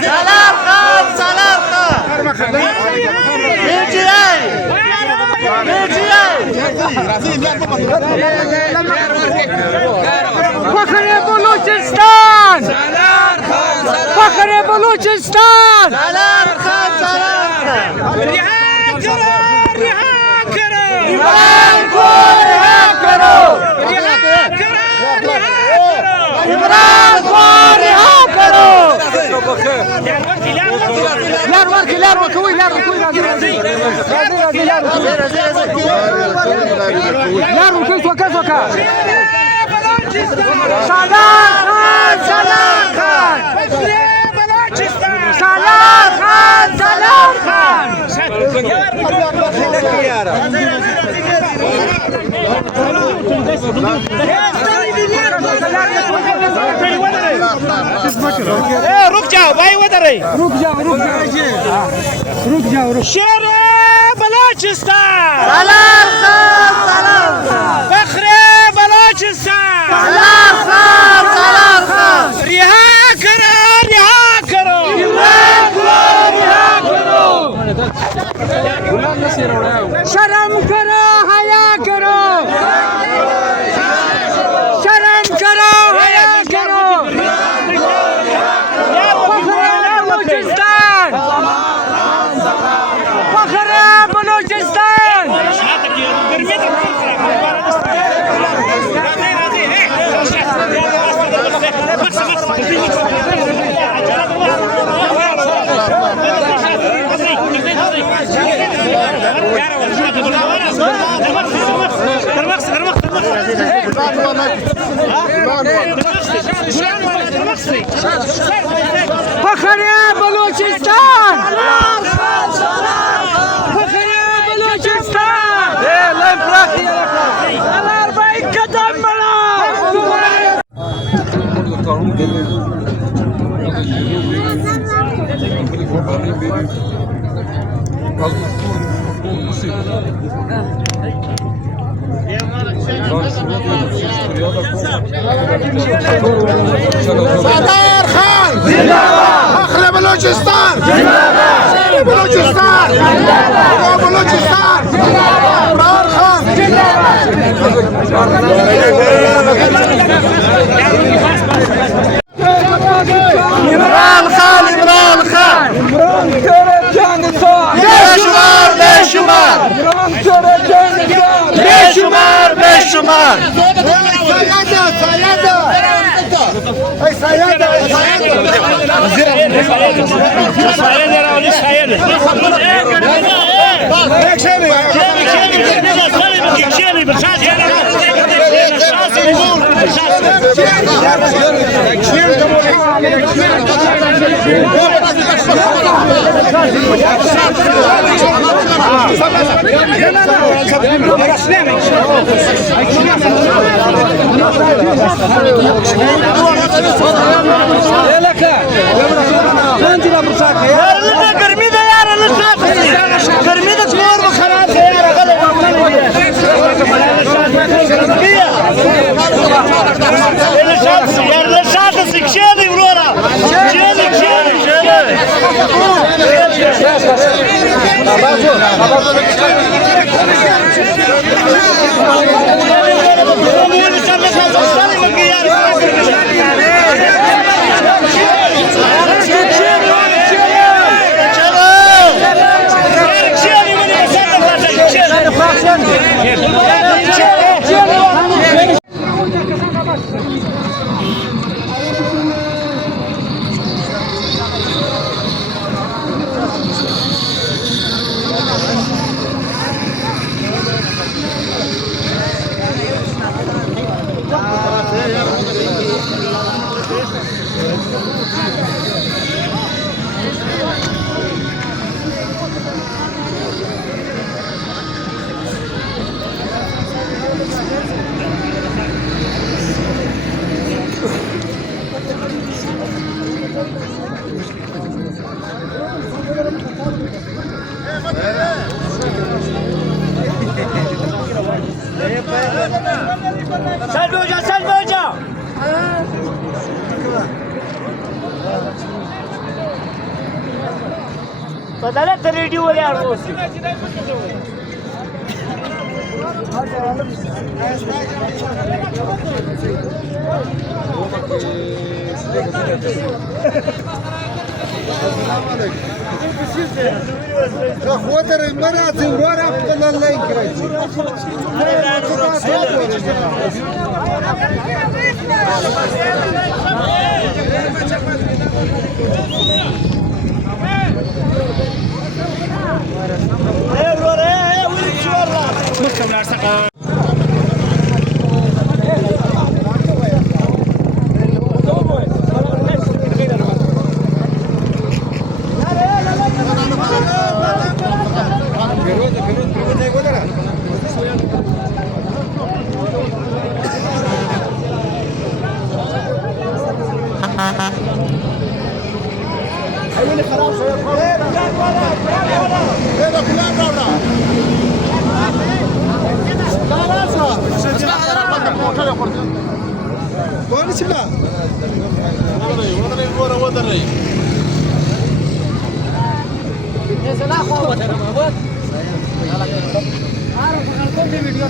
سلام خان سلام خان فخر بلوچستان فخر بلوچستان سلام خان سلام خان رها کرو عمران کو رہا کرو عمران کو رہا کرو لار وكوي لار وكا سلام خان سلام خان سلام خان سلام خان रुक जाओ भाई उधर रुक जाओ शेर बलोचिस्तान سلام خان سلام خان فخر بلوچستان سلام خان سلام خان رها کرو عمران کو رہا کرو शर्म करो हया करो शर्म करो हया करो फखर बलूचिस्तान फखर बलूचिस्तान फखर बलूचिस्तान कदम سردار خان فخر بلوچستان بلوچستان بلوچستان عمران خان عمران خان عمران خان بشمار بشمار بشمار بشمار गर्मी दे यार गर्मी तो जोर वो खराब है यार लशात शिक्षानी ब्रोरा سلبوجة بدلت الراديو ولا عروس خاطر مرات ورا قبل الله يكرمك كويس لا वीडियो